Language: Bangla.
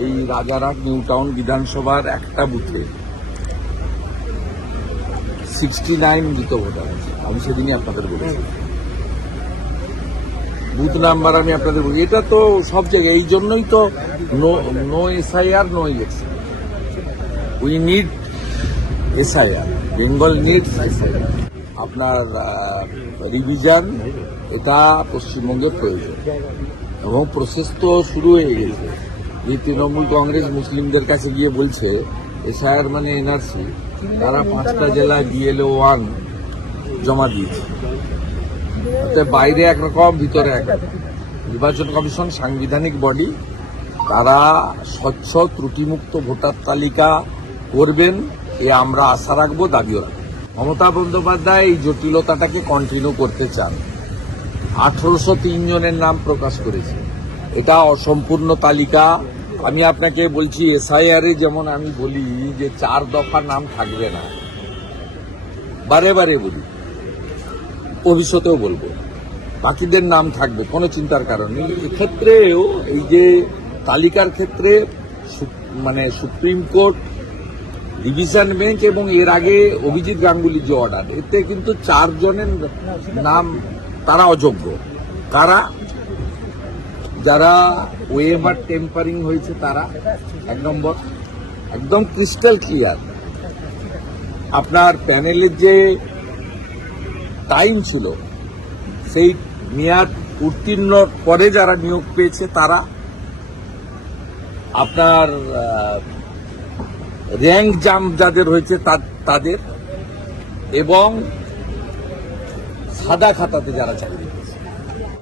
এই রাজারহাট নিউ টাউন বিধানসভার একটা বুথে 69 মৃত ভোটার আছে। আমি সেদিনই আপনাদের বলেছি, বুথ নাম্বার আমি আপনাদের বলি। এটা তো সব জায়গায়, এই জন্যই তো no SIR no election. We need SIR, Bengal needs SIR. আপনার রিভিশন, এটা পশ্চিমবঙ্গের প্রয়োজন এবং প্রসেস তো শুরু হয়ে গেছে। যে তৃণমূল কংগ্রেস মুসলিমদের কাছে গিয়ে বলছে এসআইআর মানে এনআরসি, তারা 5টা জেলায় বিএলও 1 জমা দিয়েছে। বাইরে একরকম, ভিতরে একরকম। নির্বাচন কমিশন সাংবিধানিক বডি, তারা স্বচ্ছ ত্রুটিমুক্ত ভোটার তালিকা করবেন, এ আমরা আশা রাখবো, দাবিও রাখবো। মমতা বন্দ্যোপাধ্যায় এই জটিলতাটাকে কন্টিনিউ করতে চান। 1803 জনের নাম প্রকাশ করেছে, এটা অসম্পূর্ণ তালিকা। আমি আপনাকে বলছি, এসআইআর এ যেমন আমি বলি যে 4 দফা নাম থাকবে না, বারে বারে বলি, ভবিষ্যতেও বলবো, বাকিদের নাম থাকবে, কোনো চিন্তার কারণ নেই। এক্ষেত্রেও এই যে তালিকার ক্ষেত্রে মানে সুপ্রিম কোর্ট, ডিভিশন বেঞ্চ এবং এর আগে অভিজিৎ গাঙ্গুলির যে অর্ডার, এতে কিন্তু 4 জনের নাম তারা অযোগ্য। কারা? যারা ওএমআর টেম্পারিং হয়েছে তারা 1 নম্বর, একদম ক্রিস্টাল ক্লিয়ার। আপনার প্যানেলের যে টাইম ছিল, সেই মেয়াদ উত্তীর্ণ পরে যারা নিয়োগ পেয়েছে তারা, আপনার র্যাঙ্ক জাম্প যাদের হয়েছে তাদের, এবং সাদা খাতাতে যারা চাকরি